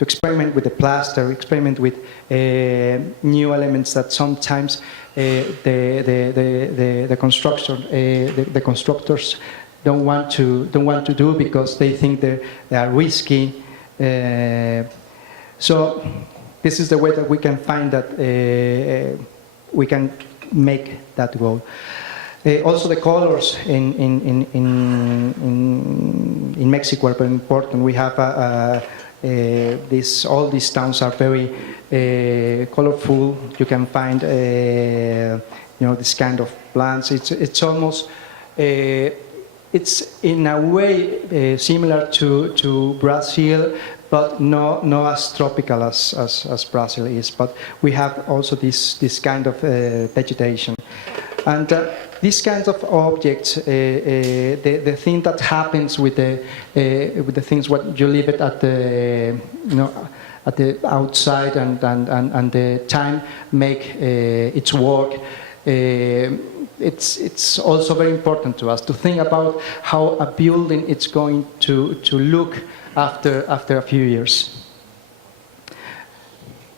experiment with the plaster, experiment with new elements that sometimes the constructors don't want to do because they think they are risky. So this is the way that we can find that we can make that goal. Also, the colors in Mexico are very important. We have all these towns are very colorful. You can find this kind of plants. It's almost it's in a way similar to Brazil, but no as tropical as Brazil is. But we have also this kind of vegetation. And these kinds of objects, the thing that happens with the things, what you leave it at the at the outside, and the time make its work. It's also very important to us to think about how a building is going to look after a few years.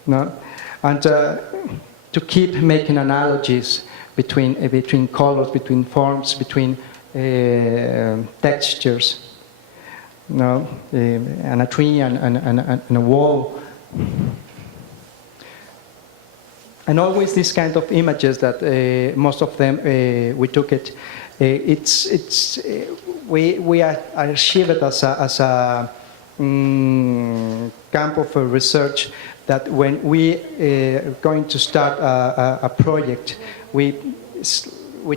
No? And to keep making analogies between colors, between forms, between textures, and a tree and a wall. And always these kind of images that most of them we took it. We achieved it as a camp of research that when we are going to start a project, we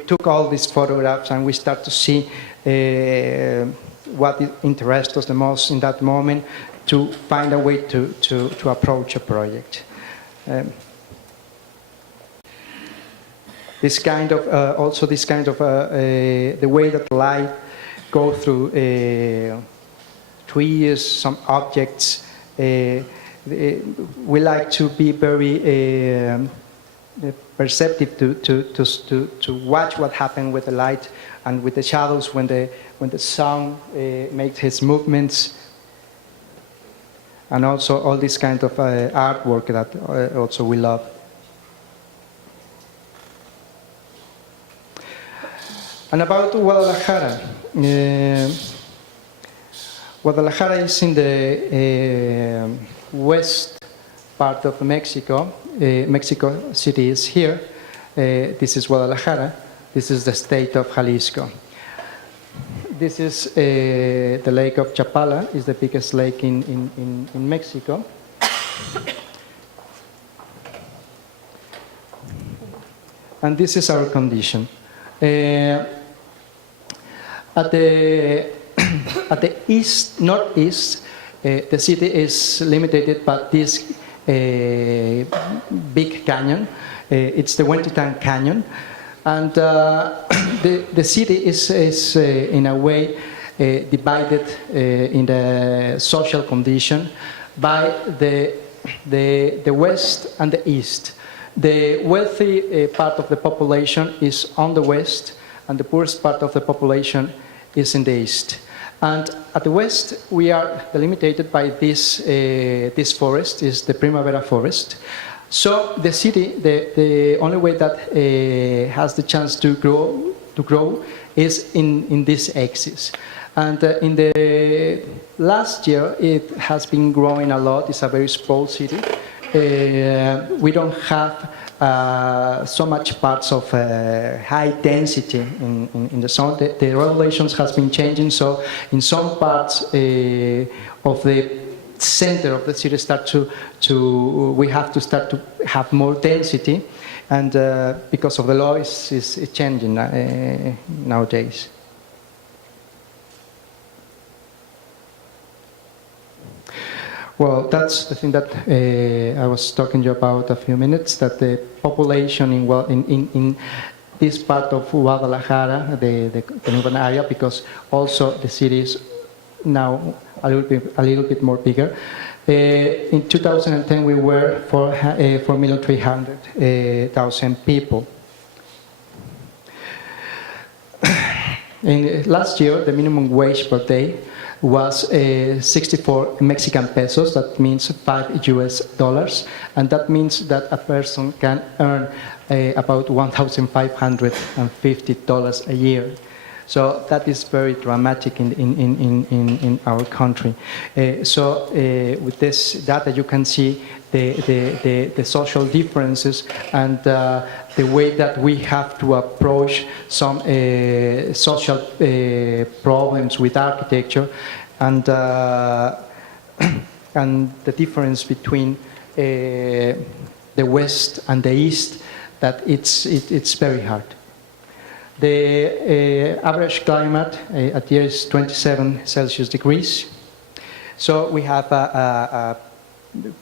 took all these photographs and we start to see what interests us the most in that moment to find a way to approach a project. This kind of the way that light go through trees, some objects. We like to be very perceptive to watch what happened with the light and with the shadows when the sun makes his movements, and also all this kind of artwork that also we love. And about Guadalajara. Guadalajara is in the west part of Mexico. Mexico City is here. This is Guadalajara. This is the state of Jalisco. This is the lake of Chapala. It's the biggest lake in Mexico. And this is our condition. At the northeast, the city is limited by this big canyon. It's the Huentitan Canyon, and the city is in a way divided in the social condition by the west and the east. The wealthy part of the population is on the west, and the poorest part of the population is in the east. And at the west, we are delimited by this forest, is the Primavera forest. So the city, the only way that has the chance to grow is in this axis. And in the last year, it has been growing a lot. It's a very small city. We don't have so much parts of high density in the zone. The regulations has been changing, so in some parts of the center of the city we have to start to have more density, and because of the law is changing nowadays. Well, that's the thing that I was talking to you about a few minutes, that the population in this part of Guadalajara, the urban area, because also the city is now a little bit more bigger. In 2010, we were 4,300,000 people. Last year, the minimum wage per day was 64 Mexican pesos. That means $5, and that means that a person can earn about $1,550 a year. So that is very dramatic in our country. With this data, you can see the social differences and the way that we have to approach some social problems with architecture, and the difference between the West and the East, that it's very hard. The average climate at the year is 27 Celsius degrees. So we have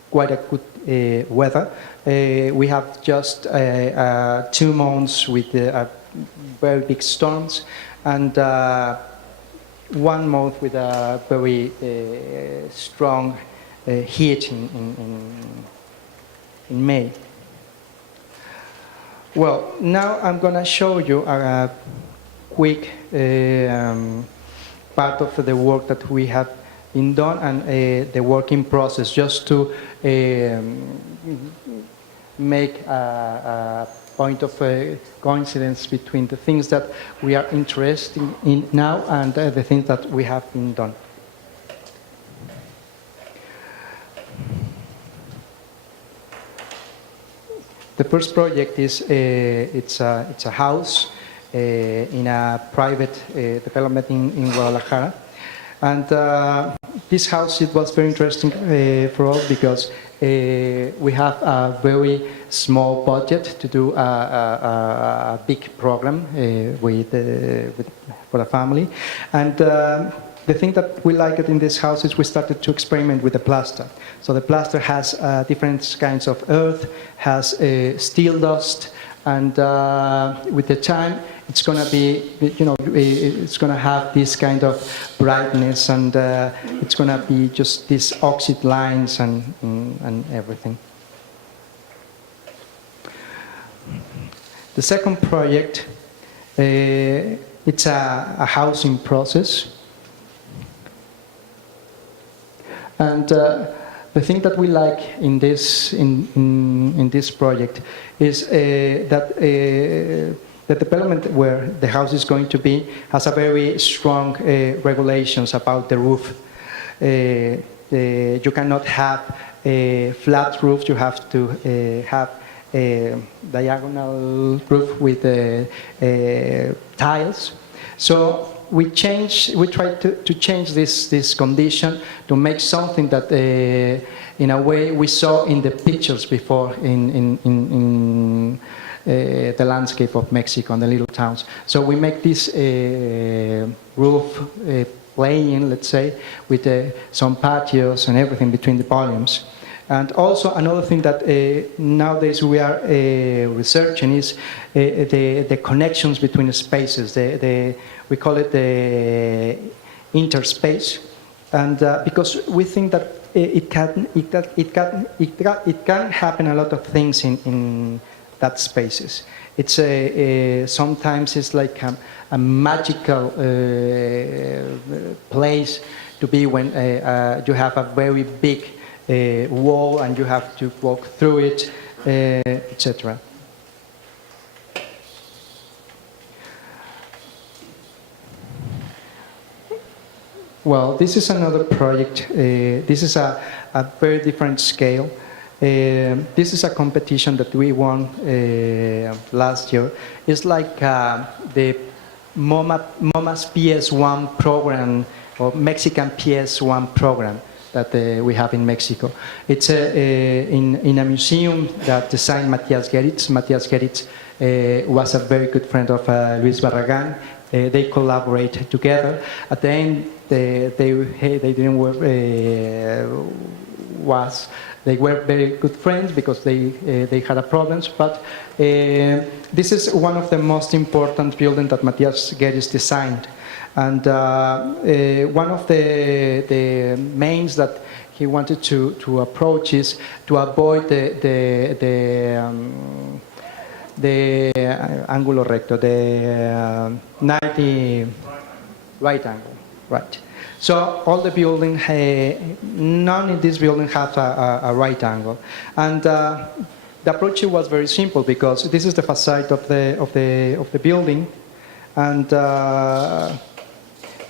quite a good weather. We have just 2 months with very big storms, and 1 month with a very strong heat in May. Well, now I'm going to show you a quick part of the work that we have been done and the working process, just to make a point of coincidence between the things that we are interested in now and the things that we have been done. The first project is it's a house in a private development in Guadalajara, and this house, it was very interesting for us because we have a very small budget to do a big program for a family, and the thing that we liked in this house is we started to experiment with the plaster. So the plaster has different kinds of earth, has steel dust, and with the time it's going to be, it's going to have this kind of brightness, and it's going to be just these oxide lines and everything. The second project, it's a housing process. And the thing that we like in this project is that the development where the house is going to be has a very strong regulations about the roof. You cannot have a flat roof. You have to have a diagonal roof with tiles. So we try to change this condition to make something that in a way we saw in the pictures before in the landscape of Mexico and the little towns. So we make this roof plain, let's say, with some patios and everything between the volumes. And also another thing that nowadays we are researching is the connections between the spaces. We call it the interspace, and because we think that it can happen a lot of things in that spaces. It's sometimes it's like a magical place to be when you have a very big wall and you have to walk through it, etc. Well, this is another project. This is a very different scale. This is a competition that we won last year. It's like the MoMA's PS1 program, or Mexican PS1 program that we have in Mexico. It's in a museum that designed Matías Geritz. Matías Geritz was a very good friend of Luis Barragán. They collaborate together. At the end, they didn't work. They were very good friends because they had a problems. But this is one of the most important buildings that Matías Geritz designed. And one of the mains that he wanted to approach is to avoid the ángulo recto, the 90 Right angle, right. So all the building, none in this building have a right angle. And the approach was very simple because this is the facade of the building, and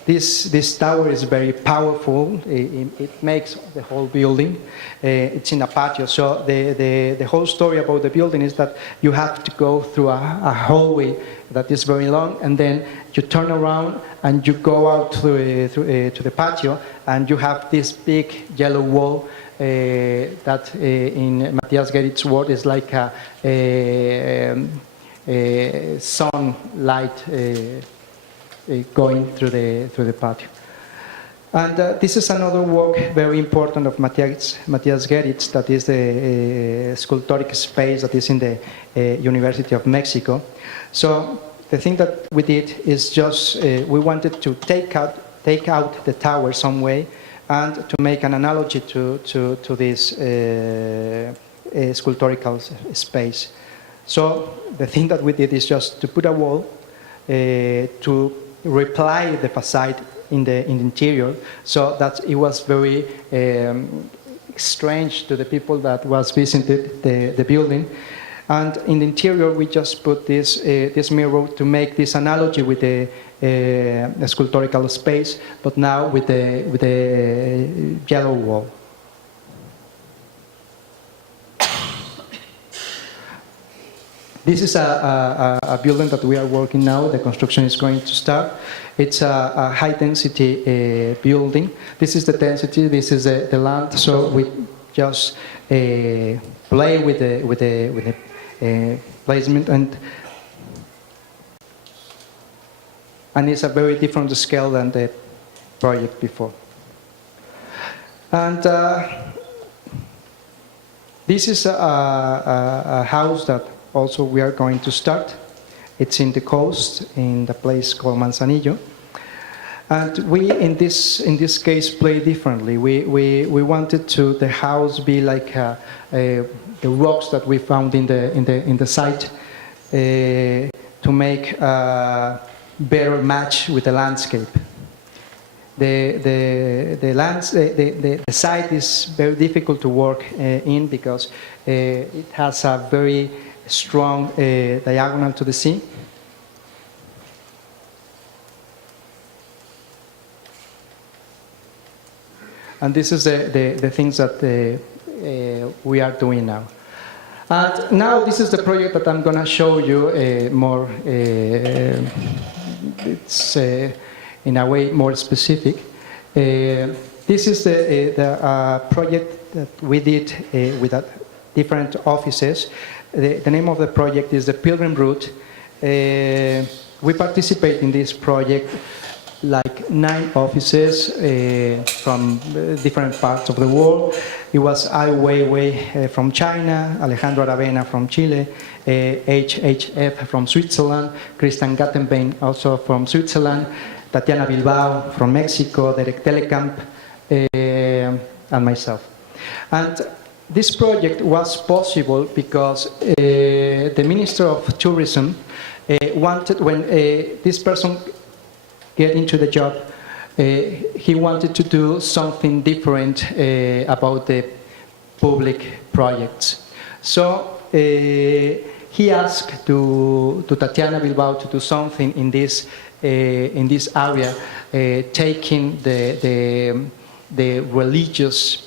this tower is very powerful. It makes the whole building. It's in a patio, so the whole story about the building is that you have to go through a hallway that is very long, and then you turn around and you go out to the patio, and you have this big yellow wall that, in Matthias Gerrit's word, is like a sunlight going through the patio. And this is another work very important of Matthias Gerrit's, that is the sculptoric space that is in the University of Mexico. So the thing that we did is just we wanted to take out the tower some way, and to make an analogy to this sculptorical space. So the thing that we did is just to put a wall to reply the facade in the interior, so that it was very strange to the people that was visited the building. And in the interior, we just put this mirror to make this analogy with the sculptorical space, but now with the yellow wall. This is a building that we are working now. The construction is going to start. It's a high-density building. This is the density. This is the land. So we just play with the placement, and it's a very different scale than the project before. And this is a house that also we are going to start. It's in the coast, in the place called Manzanillo. And we, in this case, play differently. We wanted the house be like the rocks that we found in the site, to make a better match with the landscape. The site is very difficult to work in because it has a very strong diagonal to the sea. And this is the things that we are doing now. And now this is the project that I'm going to show you more. It's in a way more specific. This is the project that we did with different offices. The name of the project is the Pilgrim Route. We participate in this project like 9 offices from different parts of the world. It was Ai Weiwei from China, Alejandro Aravena from Chile, HHF from Switzerland, Christian Gattenbein also from Switzerland, Tatiana Bilbao from Mexico, Derek Telekamp, and myself. And this project was possible because the Minister of Tourism wanted, when this person get into the job, he wanted to do something different about the public projects. So he asked to Tatiana Bilbao to do something in this area, taking the religious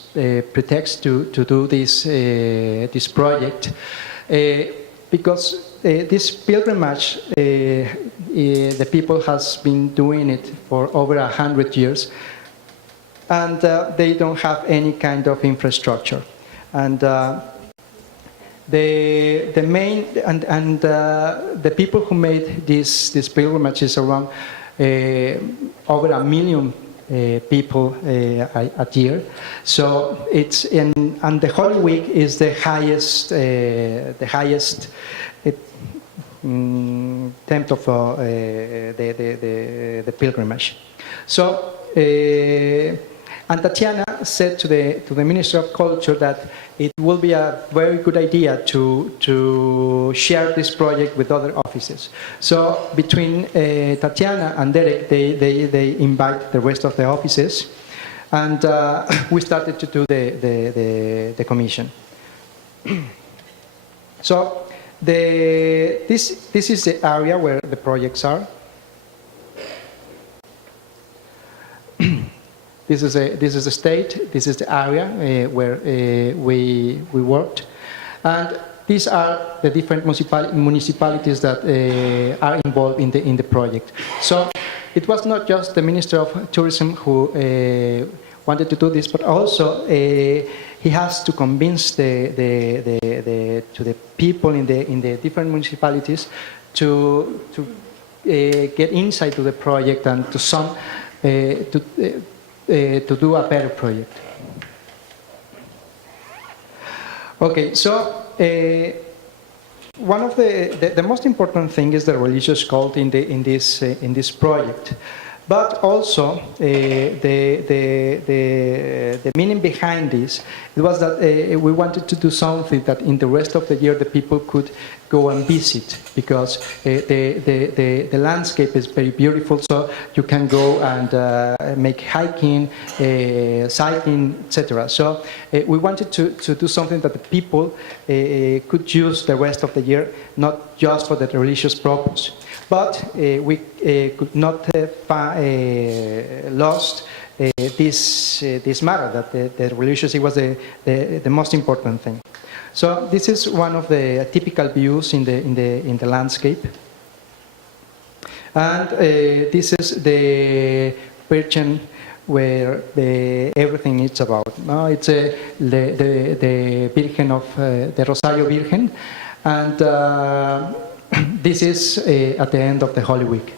pretext to do this project, because this pilgrimage, the people has been doing it for over 100 years, and they don't have any kind of infrastructure. And the main and the people who made this pilgrimage is around over 1 million people a year. So it's and the Holy Week is the highest temp of the pilgrimage. So And Tatiana said to the Minister of Culture that it will be a very good idea to share this project with other offices. So between Tatiana and Derek, they invite the rest of the offices, and we started to do the commission. So this is the area where the projects are. This is the state. This is the area where we worked, and these are the different municipalities that are involved in the project. So it was not just the Minister of Tourism who wanted to do this, but also he has to convince the people in the different municipalities to get inside to the project and to do a better project. Okay, so one of the most important thing is the religious cult in this project, but also the meaning behind this, it was that we wanted to do something that in the rest of the year the people could go and visit, because the landscape is very beautiful, so you can go and make hiking, cycling, etc. So we wanted to do something that the people could use the rest of the year, not just for the religious purpose. But we could not lost this matter, that the religious was the most important thing. So this is one of the typical views in the landscape, and this is the Virgin where everything is about. No, it's the Virgin of the Rosario Virgen, and this is at the end of the Holy Week.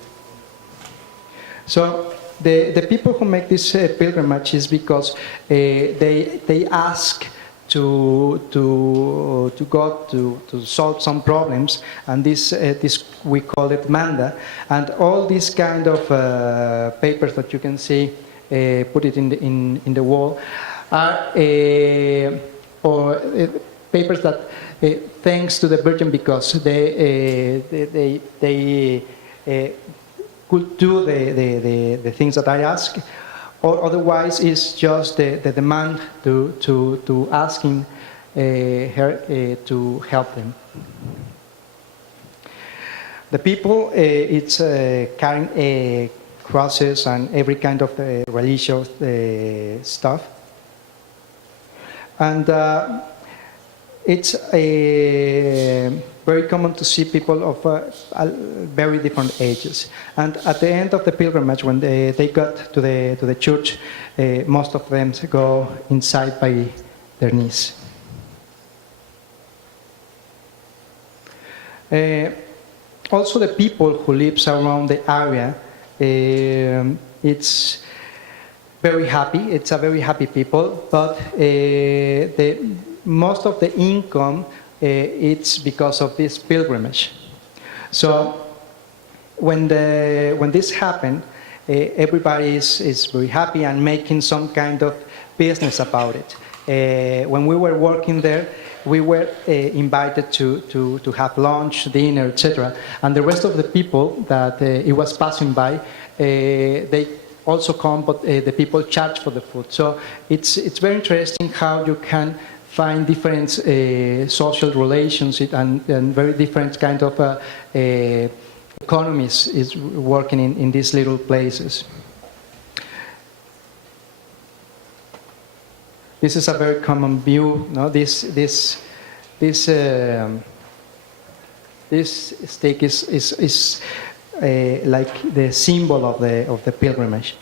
So the people who make this pilgrimage is because they ask to God to solve some problems, and this we call it manda, and all these kind of papers that you can see put it in the wall are papers that thanks to the Virgin, because they could do the things that I ask, or otherwise it's just the demand to asking her to help them. The people, it's carrying crosses and every kind of religious stuff, and it's very common to see people of very different ages. And at the end of the pilgrimage, when they got to the church, most of them go inside by their knees. Also, the people who lives around the area, it's very happy. It's a very happy people, but most of the income it's because of this pilgrimage. So when this happened, everybody is very happy and making some kind of business about it. When we were working there, we were invited to have lunch, dinner, etc. And the rest of the people that it was passing by, they also come, but the people charge for the food. So it's very interesting how you can find different social relations and very different kind of economies is working in these little places. This is a very common view. No, this stake is like the symbol of the pilgrimage.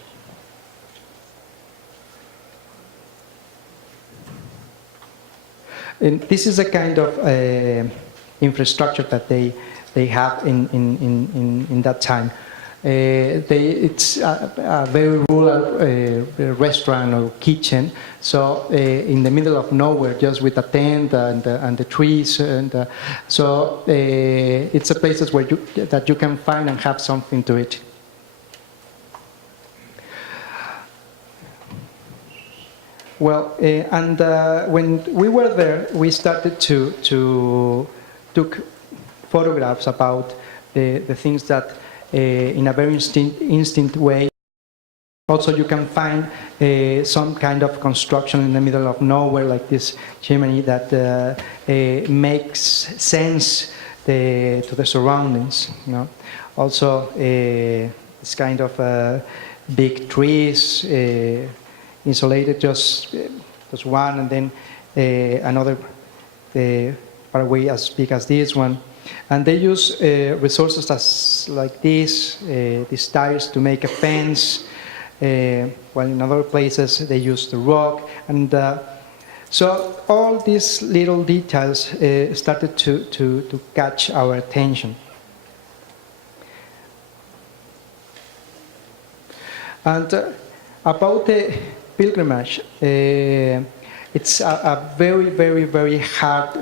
And this is a kind of infrastructure that they have in that time. It's a very rural restaurant or kitchen, so in the middle of nowhere, just with a tent and the trees, and so it's a places where that you can find and have something to eat. Well, when we were there, we started to took photographs about the things that, in a very instinct way. Also, you can find some kind of construction in the middle of nowhere, like this chimney, that makes sense to the surroundings. You know? Also, this kind of big trees, insulated, just one, and then another far away as big as this one. And they use resources like these tires to make a fence. While in other places they use the rock, and so all these little details started to catch our attention. And about the pilgrimage, it's a very, very, very hard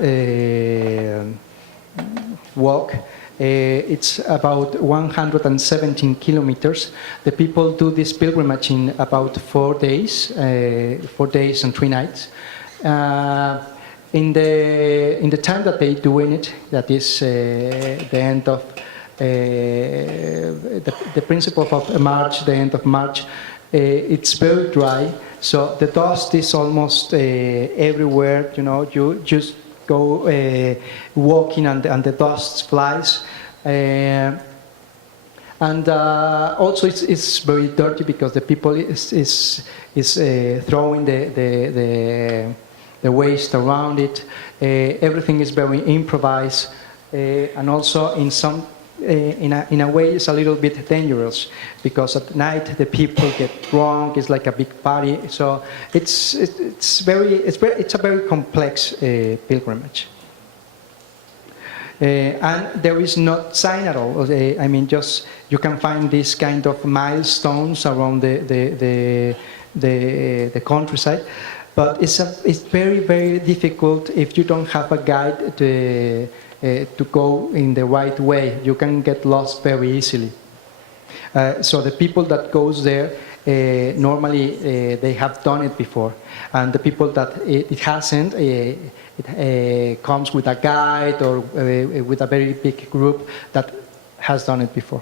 walk. It's about 117 kilometers. The people do this pilgrimage in about 4 days, 4 days and 3 nights. In the time that they're doing it, that is the end of the principle of March, the end of March, it's very dry, so the dust is almost everywhere. You know, you just go walking and the dust flies. And also it's very dirty because the people is throwing the waste around it. Everything is very improvised, and also in a way it's a little bit dangerous because at night the people get drunk. It's like a big party. So it's a very complex pilgrimage. And there is no sign at all. I mean, just you can find these kind of milestones around the countryside, but it's very, very difficult if you don't have a guide to go in the right way. You can get lost very easily. So the people that goes there normally they have done it before, and the people that it hasn't. It comes with a guide or with a very big group that has done it before.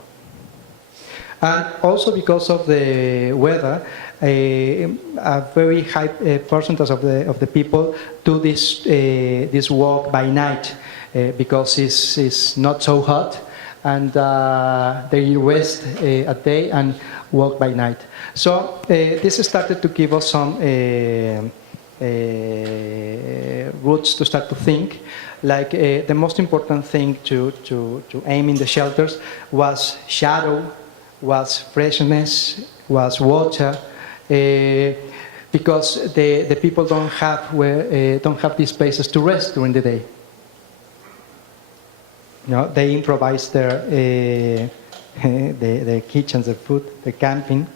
And also because of the weather, a very high percentage of the people do this walk by night because it's not so hot, and they rest at day and walk by night. So this started to give us some roots to start to think. Like the most important thing to aim in the shelters was shadow, was freshness, was water, because the people don't have these places to rest during the day. You know, they improvise their kitchens, the food, the camping.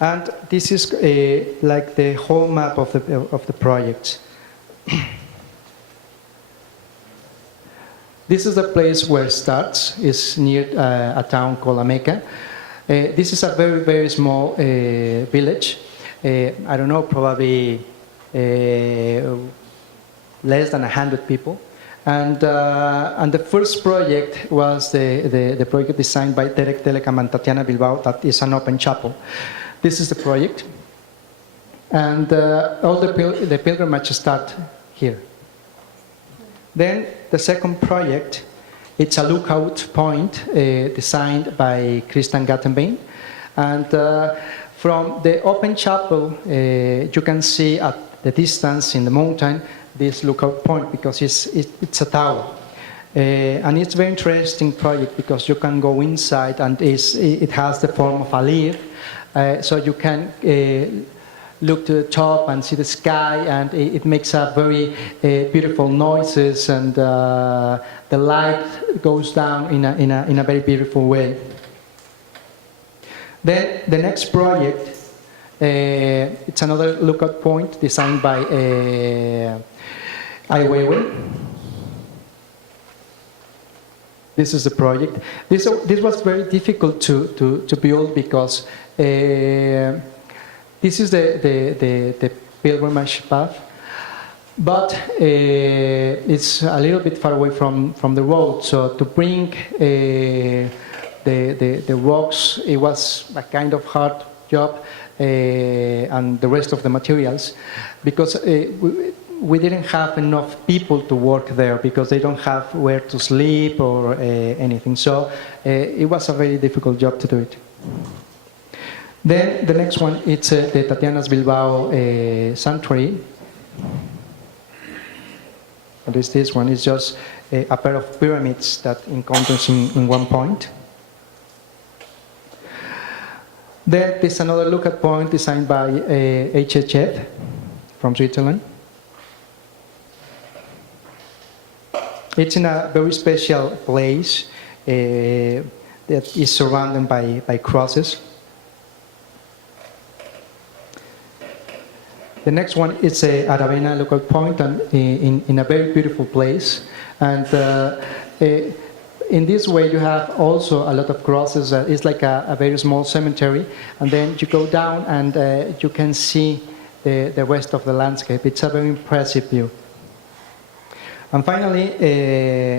And this is like the whole map of the project. This is the place where it starts. It's near a town called Ameca. This is a very, very small village. I don't know, probably less than 100 people. And the first project was the project designed by Derek Telecam and Tatiana Bilbao, that is an open chapel. This is the project, and all the pilgrimage start here. Then the second project, it's a lookout point designed by Christian Gattenbein, and from the open chapel you can see at the distance in the mountain this lookout point because it's a tower. And it's a very interesting project because you can go inside and it has the form of a leaf. So you can look to the top and see the sky, and it makes a very beautiful noises, and the light goes down in a very beautiful way. Then the next project, it's another lookout point designed by Ai Weiwei. This is the project. This was very difficult to build because the this is the pilgrimage path, but it's a little bit far away from the road. So to bring the rocks, it was a kind of hard job, and the rest of the materials, because we didn't have enough people to work there, because they don't have where to sleep or anything. So it was a very difficult job to do it. Then the next one, it's the Tatiana's Bilbao Sanctuary. What is this one? It's just a pair of pyramids that encounters in one point. Then there's another look-at point designed by HHF from Switzerland. It's in a very special place that is surrounded by crosses. The next one is Aravena local point, and in a very beautiful place. And in this way, you have also a lot of crosses. It's like a very small cemetery. And then you go down and you can see the rest of the landscape. It's a very impressive view. And finally,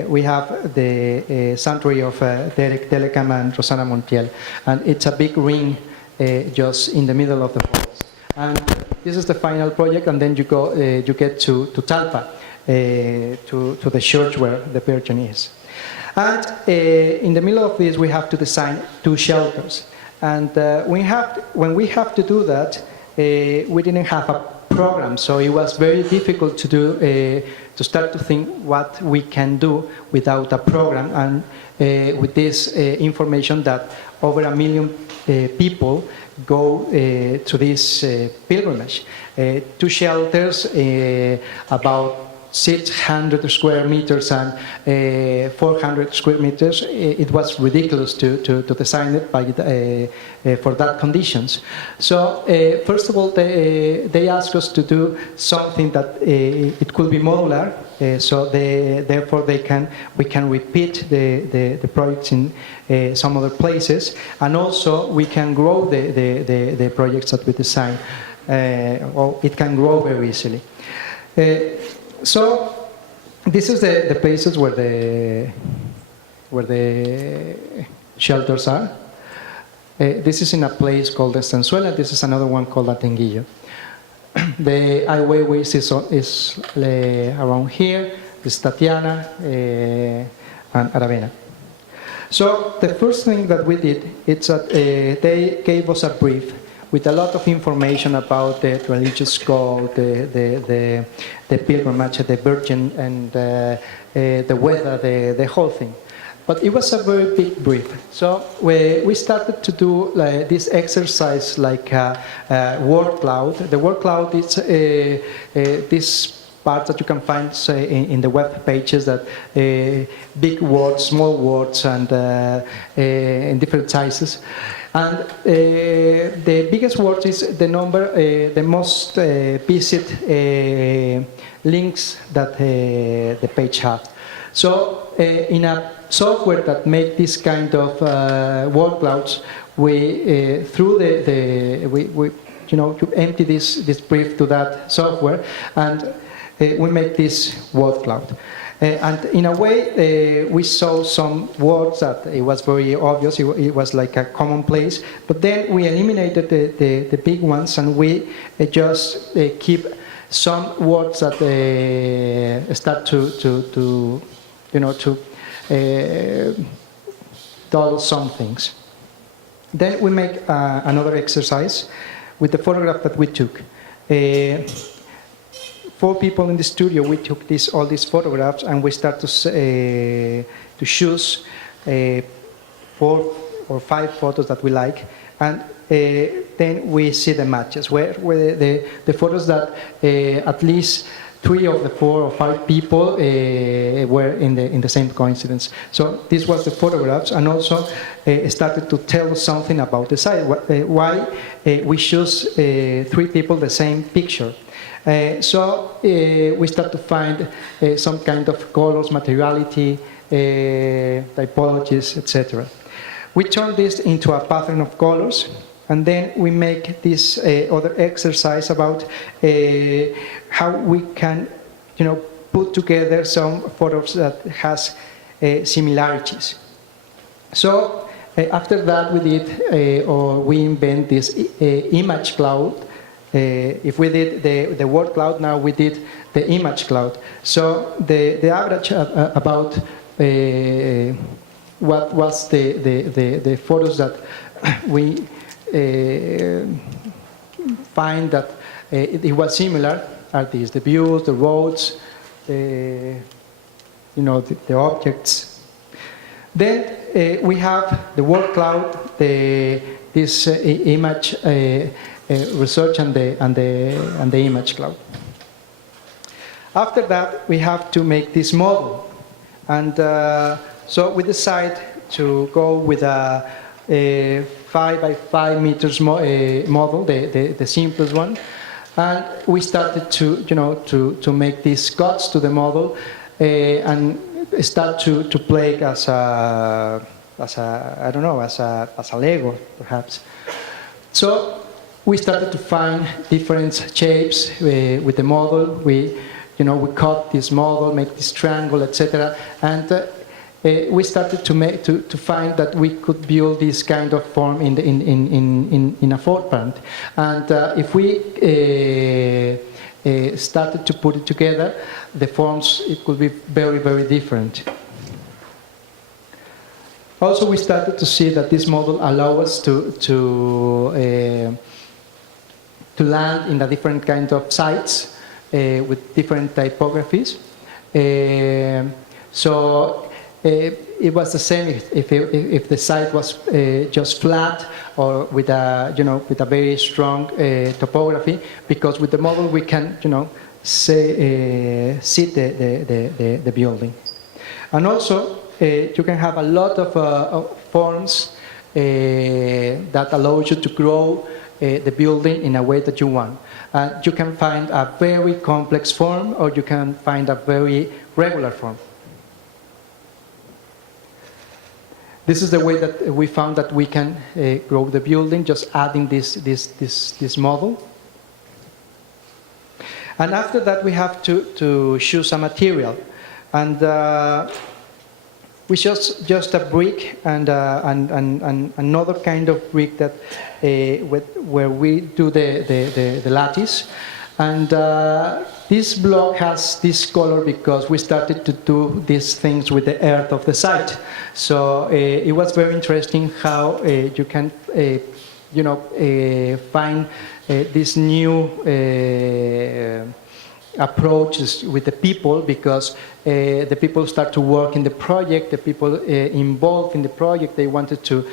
we have the sanctuary of Derek Telecam and Rosana Montiel. And it's a big ring just in the middle of the forest. And this is the final project, and then you get to Talpa, to the church where the Virgin is. And in the middle of this, we have to design 2 shelters. And when we have to do that, we didn't have a program, so it was very difficult to do, to start to think what we can do without a program, and with this information that over 1 million people go to this pilgrimage. 2 shelters, about 600 square meters and 400 square meters. It was ridiculous to design it for that conditions. So first of all, they asked us to do something that it could be modular. So therefore we can repeat the projects in some other places, and also we can grow the projects that we design. Or it can grow very easily. So this is the places where the shelters are. This is in a place called Estanzuela. This is another one called Atenguillo. The highway is around here. This is Tatiana and Aravena. So the first thing that we did is that they gave us a brief with a lot of information about the religious code, the pilgrimage, the Virgin, and the weather, the whole thing. But it was a very big brief. So we started to do this exercise like a word cloud. The word cloud is this part that you can find in the web pages, that big words, small words, and in different sizes. And the biggest word is the number, the most visit links that the page has. So in a software that make this kind of word clouds, we through you empty this brief to that software, and we make this word cloud. And in a way, we saw some words that it was very obvious, it was like a commonplace, but then we eliminated the big ones, and we just keep some words that start to dull some things. Then we make another exercise with the photograph that we took. 4 people in the studio, we took all these photographs, and we start to choose 4 or 5 photos that we like, and then we see the matches, where the photos that at least 3 of the 4 or 5 people were in the same coincidence. So this was the photographs, and also started to tell us something about the site, why we choose 3 people the same picture. So we start to find some kind of colors, materiality, typologies, etc. We turn this into a pattern of colors, And then we make this other exercise about how we can, put together some photos that has similarities. So after that, we did, or we invent this image cloud. If we did the word cloud, now we did the image cloud. So the average about what was the photos that we find that it was similar are these: the views, the roads, the objects. Then we have the word cloud, this image research, and the image cloud. After that, we have to make this model, and so we decide to go with a 5 by 5 meters model, the simplest one, and we started to make these cuts to the model and start to play as a Lego, perhaps. So we started to find different shapes with the model. We cut this model, make this triangle, etc. And we started to find that we could build this kind of form in a footprint. And if we started to put it together, the forms, it could be very, very different. Also, we started to see that this model allows us to land in a different kind of sites with different typographies. So it was the same if the site was just flat or with a very strong topography, because with the model we can see the building. And also you can have a lot of forms that allow you to grow the building in a way that you want. You can find a very complex form, or you can find a very regular form. This is the way that we found that we can grow the building, just adding this model. And after that, we have to choose a material, and we just a brick and another kind of brick that where we do the lattice. And this block has this color because we started to do these things with the earth of the site. So it was very interesting how you can find this new approaches with the people, because the people start to work in the project. The people involved in the project, they wanted to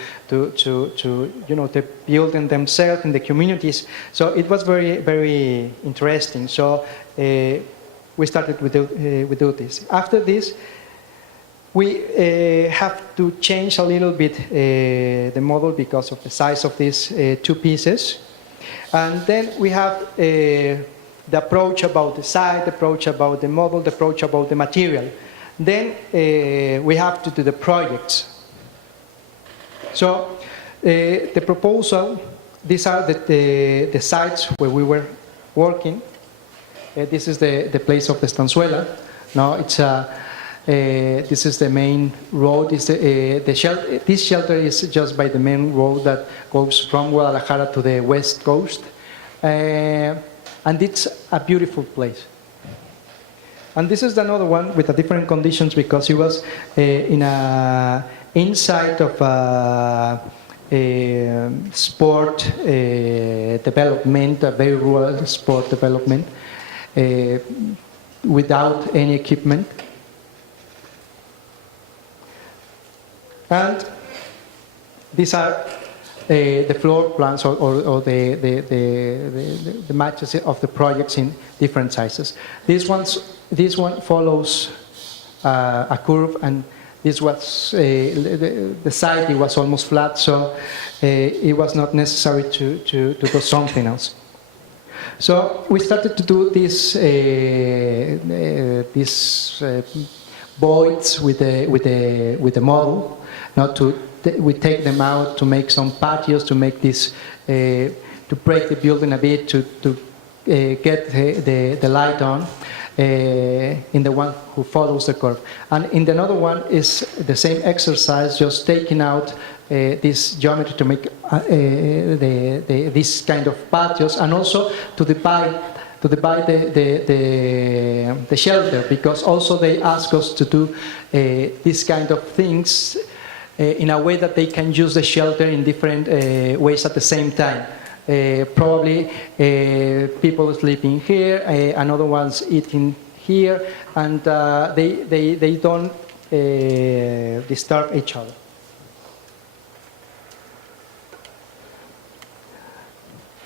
build in themselves in the communities. So it was very, very interesting. So we started with this. After this, we have to change a little bit the model because of the size of these two pieces, and then we have the approach about the site, the approach about the model, the approach about the material. Then we have to do the projects. So the proposal, these are the sites where we were working. This is the place of the Estanzuela. Now it's this is the main road. This shelter is just by the main road that goes from Guadalajara to the west coast. And it's a beautiful place. And this is another one with a different conditions, because it was inside of a sport development, a very rural sport development, without any equipment. And these are the floor plans or the matches of the projects in different sizes. This one follows a curve, and this was the side. It was almost flat, so it was not necessary to do something else. So we started to do these voids with the model, not to we take them out to make some patios, to make this, to break the building a bit, to get the light on. In the one who follows the curve. And in the other one is the same exercise, just taking out this geometry to make this kind of patios, and also to divide the shelter, because also they ask us to do these kind of things in a way that they can use the shelter in different ways at the same time. Probably people sleeping here, another one's eating here, and they don't disturb each other.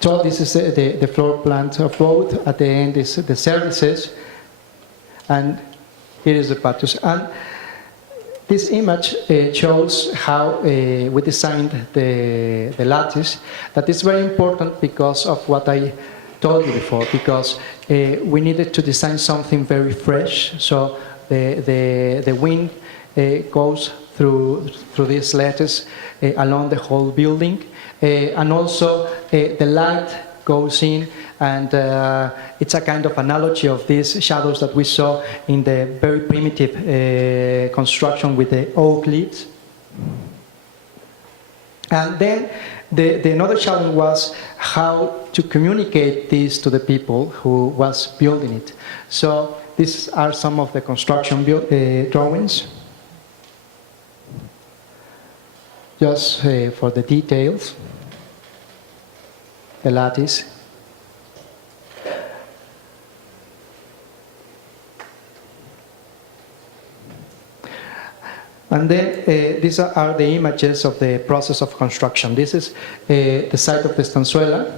So this is the floor plan of both. At the end is the services, and here is the patios. And this image shows how we designed the lattice. That is very important because of what I told you before, because we needed to design something very fresh, so the wind goes through this lattice along the whole building, and also the light goes in, and it's a kind of analogy of these shadows that we saw in the very primitive construction with the oak leaves. And then the another challenge was how to communicate this to the people who was building it. So these are some of the construction drawings, just for the details. The lattice. And then these are the images of the process of construction. This is the site of the estanzuela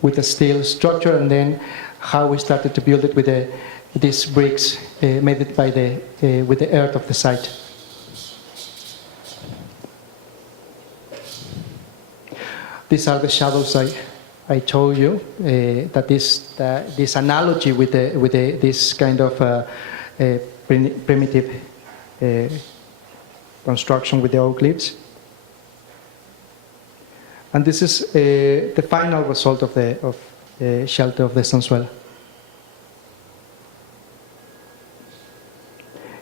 with a steel structure, and then how we started to build it with these bricks made it by with the earth of the site. These are the shadows I told you, that this analogy with this kind of primitive construction with the oak leaves. And this is the final result of the shelter of the estanzuela.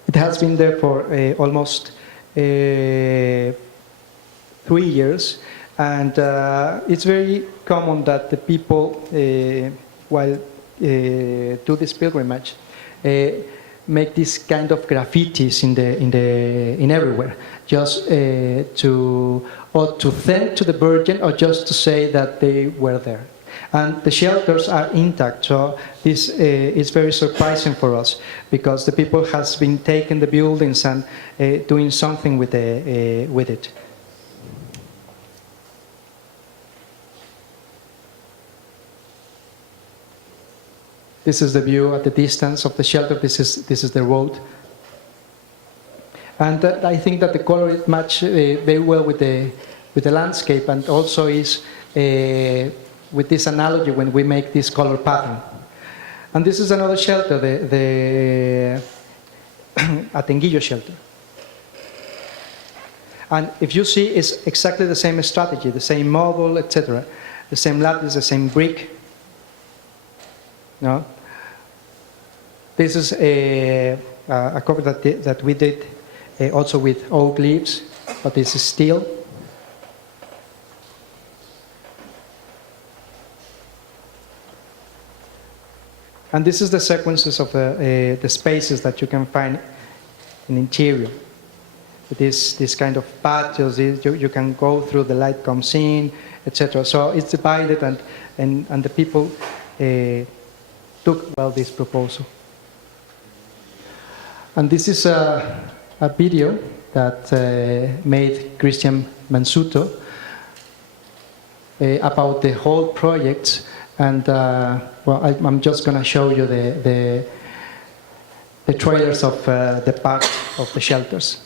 It has been there for almost 3 years. And it's very common that the people, while do this pilgrimage, make this kind of graffitis in everywhere, just to thank to the Virgin, or just to say that they were there. And the shelters are intact, so this is very surprising for us, because the people has been taking the buildings and doing something with it. This is the view at the distance of the shelter. This is the road, and I think that the color matches very well with the landscape, and also is with this analogy when we make this color pattern. And this is another shelter, the Atenguillo shelter. And if you see, it's exactly the same strategy, the same model, etc. The same lattice, the same brick. No? This is a cover that we did also with oak leaves, but this is steel. And this is the sequences of the spaces that you can find in interior. This kind of patios, you can go through, the light comes in, etc. So it's divided, and the people took well this proposal. And this is a video that made Christian Mansuto about the whole project, and well, I'm just going to show you the trailers of the part of the shelters.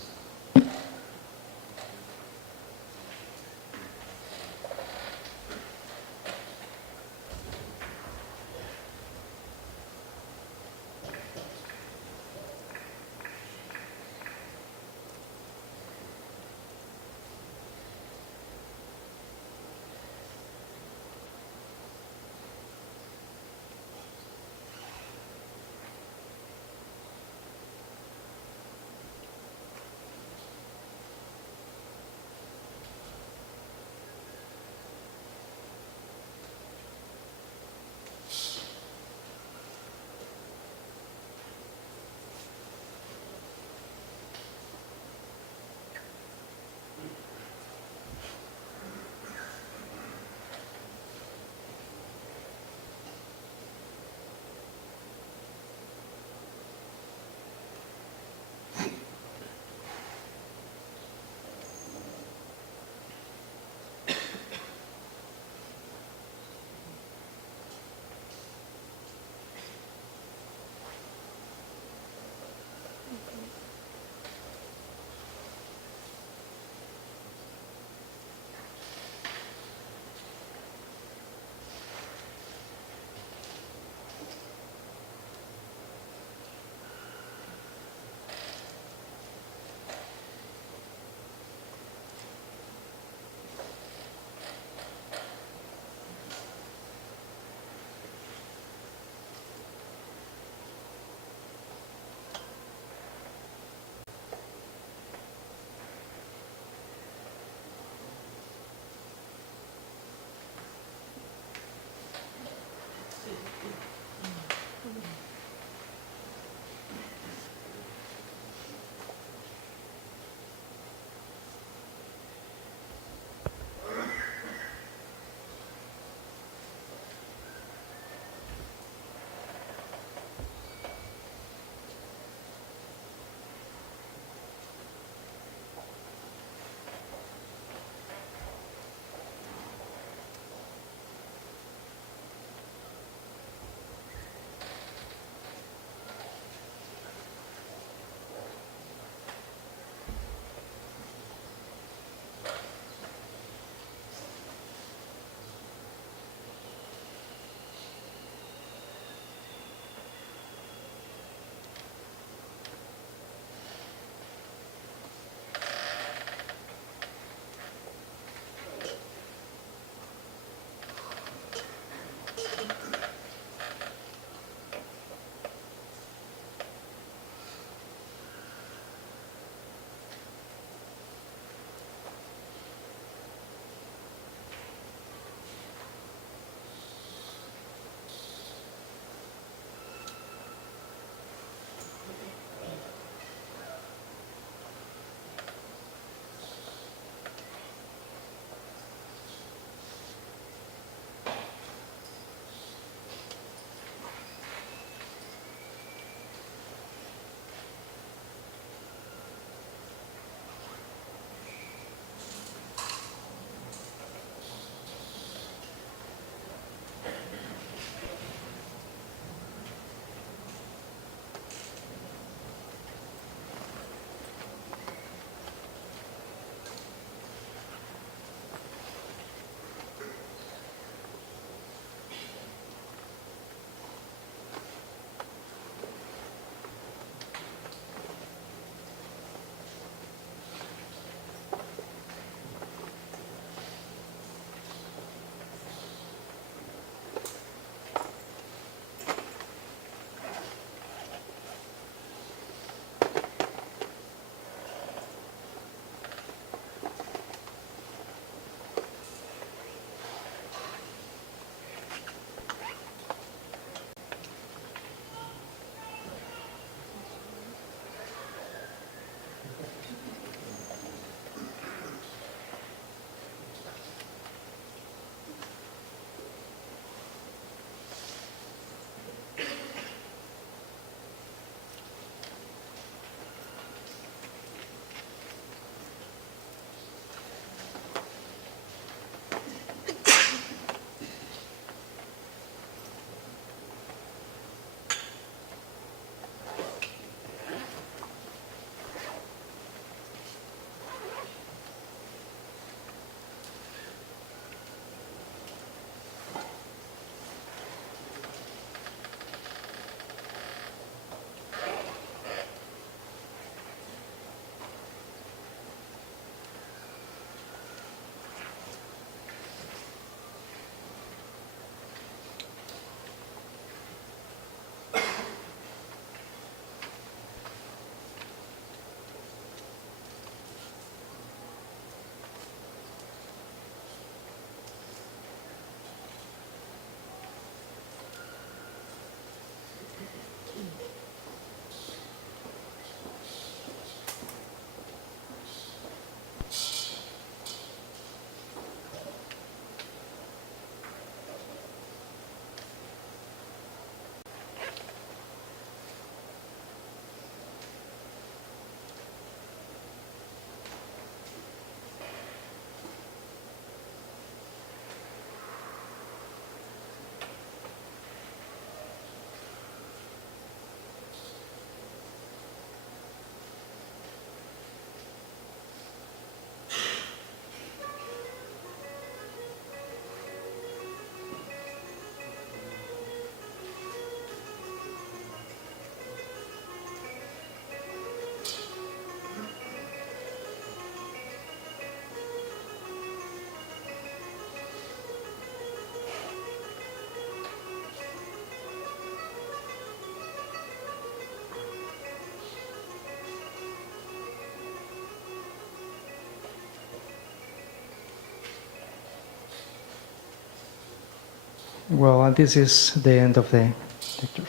Well, and this is the end of the lecture.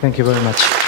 Thank you very much.